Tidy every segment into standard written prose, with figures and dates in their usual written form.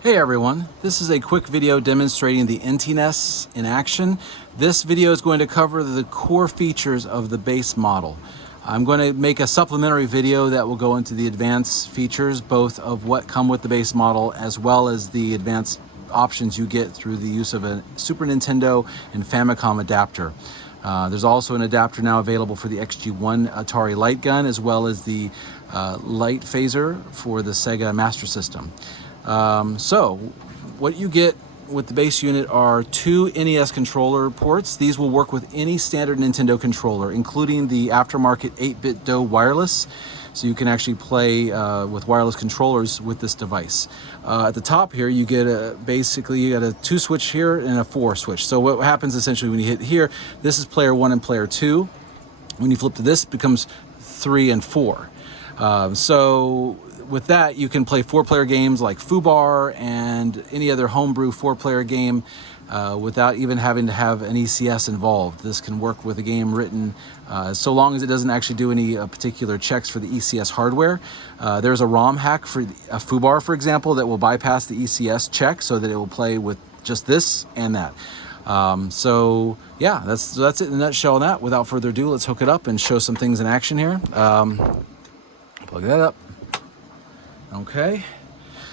Hey everyone, this is a quick video demonstrating the IntyNES in action. This video is going to cover the core features of the base model. I'm going to make a supplementary video that will go into the advanced features, both of what come with the base model as well as the advanced options you get through the use of a Super Nintendo and Famicom adapter. There's also an adapter now available for the XG1 Atari light gun, as well as the light phaser for the Sega Master System. So what you get with the base unit are two NES controller ports. These will work with any standard Nintendo controller, including the aftermarket 8-bit DOE wireless. So you can actually play with wireless controllers with this device. At the top here, you get basically you got a 2 switch here and a 4 switch. So what happens essentially when you hit here, this is player 1 and player 2. When you flip to this, it becomes 3 and 4. So with that, you can play 4-player games like Fubar and any other homebrew 4-player game without even having to have an ECS involved. This can work with a game written so long as it doesn't actually do any particular checks for the ECS hardware. There's a ROM hack for a Fubar, for example, that will bypass the ECS check so that it will play with just this and that. So yeah, that's it in a nutshell on that. Without further ado, let's hook it up and show some things in action here. Plug that up. Okay,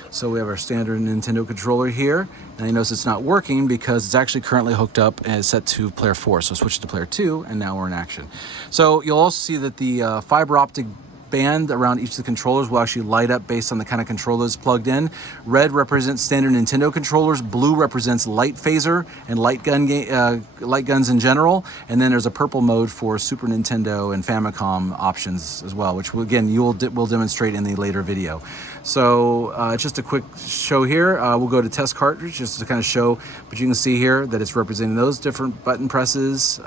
so we have our standard Nintendo controller here. Now you notice it's not working because it's actually currently hooked up and it's set to player 4. So switch to player 2 and now we're in action. So you'll also see that the fiber optic band around each of the controllers will actually light up based on the kind of controller that's plugged in. Red represents standard Nintendo controllers, blue represents light phaser and light guns in general, and then there's a purple mode for Super Nintendo and Famicom options as well, which again we'll demonstrate in the later video. So just a quick show here. We'll go to test cartridge just to kind of show, but you can see here that it's representing those different button presses.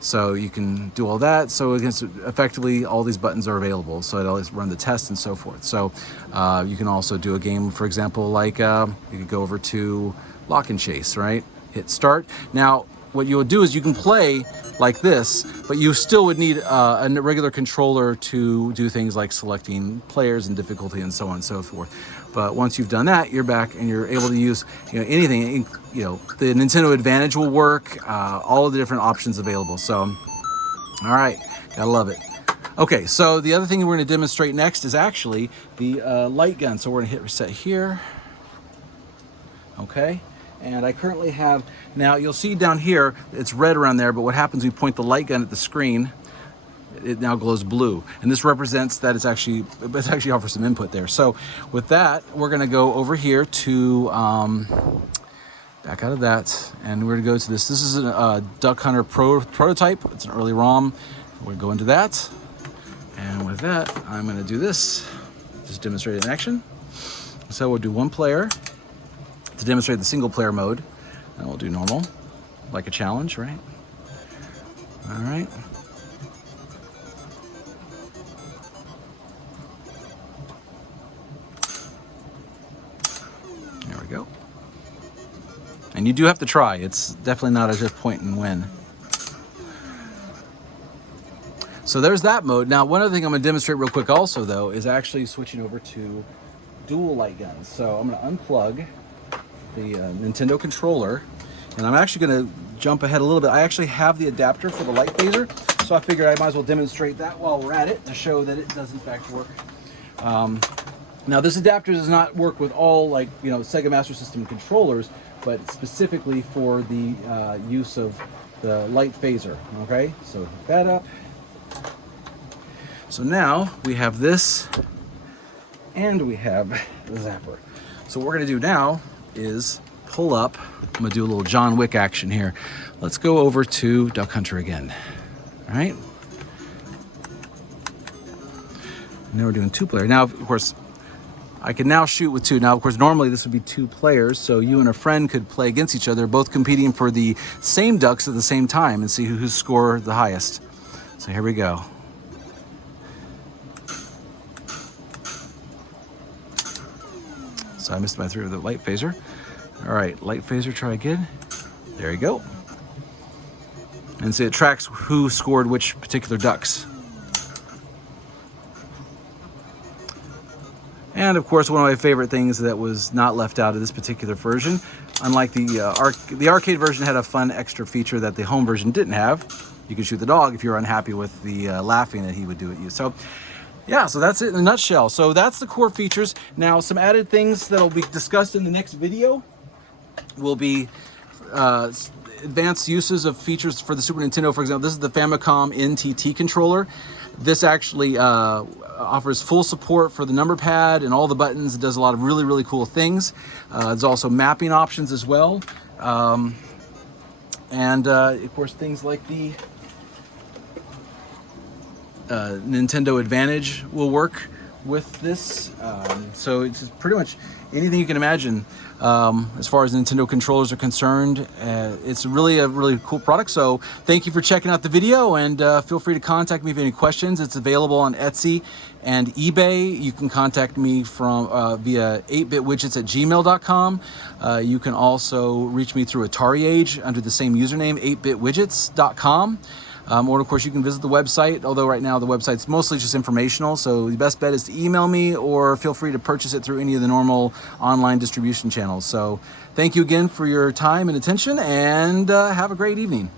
So you can do all that. So effectively, all these buttons are available. So it'll run the test and so forth. So you can also do a game, for example, like you could go over to Lock and Chase, right? Hit start. Now, what you would do is you can play like this, but you still would need a regular controller to do things like selecting players and difficulty and so on and so forth. But once you've done that, you're back and you're able to use anything. The Nintendo Advantage will work. All of the different options available. So, all right, gotta love it. Okay, so the other thing we're going to demonstrate next is actually the light gun. So we're going to hit reset here. Okay. And I currently have, now you'll see down here, it's red around there, but what happens, we point the light gun at the screen, it now glows blue. And this represents that it actually offers some input there. So with that, we're gonna go over here to, back out of that, and we're gonna go to this. This is a Duck Hunter prototype. It's an early ROM. We're gonna go into that. And with that, I'm gonna do this, just demonstrate it in action. So we'll do one player to demonstrate the single player mode, and we'll do normal, like a challenge, right? All right. There we go. And you do have to try. It's definitely not a just point and win. So there's that mode. Now, one other thing I'm gonna demonstrate real quick also though, is actually switching over to dual light guns. So I'm gonna unplug the Nintendo controller, and I'm actually going to jump ahead a little bit. I actually have the adapter for the light phaser, so I figured I might as well demonstrate that while we're at it to show that it does in fact work. Now this adapter does not work with all Sega Master System controllers, but specifically for the use of the light phaser. Okay, so hook that up. So now we have this, and we have the zapper. So what we're going to do now is pull up. I'm gonna do a little John Wick action here. Let's go over to Duck Hunter again. All right. Now we're doing 2-player. Now, of course, I can now shoot with 2. Now, of course, normally this would be 2 players, so you and a friend could play against each other, both competing for the same ducks at the same time and see who scored the highest. So here we go. So I missed my 3 with the light phaser. All right, light phaser, try again. There you go. And see, it tracks who scored which particular ducks. And of course, one of my favorite things that was not left out of this particular version, unlike the arcade version had a fun extra feature that the home version didn't have. You can shoot the dog if you're unhappy with the laughing that he would do at you. So yeah, so that's it in a nutshell. So that's the core features. Now, some added things that'll be discussed in the next video will be advanced uses of features for the Super Nintendo. For example, this is the Famicom NTT controller. This actually offers full support for the number pad and all the buttons. It does a lot of really, really cool things. There's also mapping options as well. And of course, things like the Nintendo Advantage will work with this. So it's pretty much anything you can imagine as far as Nintendo controllers are concerned. It's really a really cool product. So thank you for checking out the video, and feel free to contact me if you have any questions. It's available on Etsy and eBay. You can contact me from via 8bitwidgets@gmail.com. You can also reach me through Atari Age under the same username, 8bitwidgets.com. Or of course you can visit the website, although right now the website's mostly just informational, so the best bet is to email me or feel free to purchase it through any of the normal online distribution channels. So thank you again for your time and attention, and have a great evening.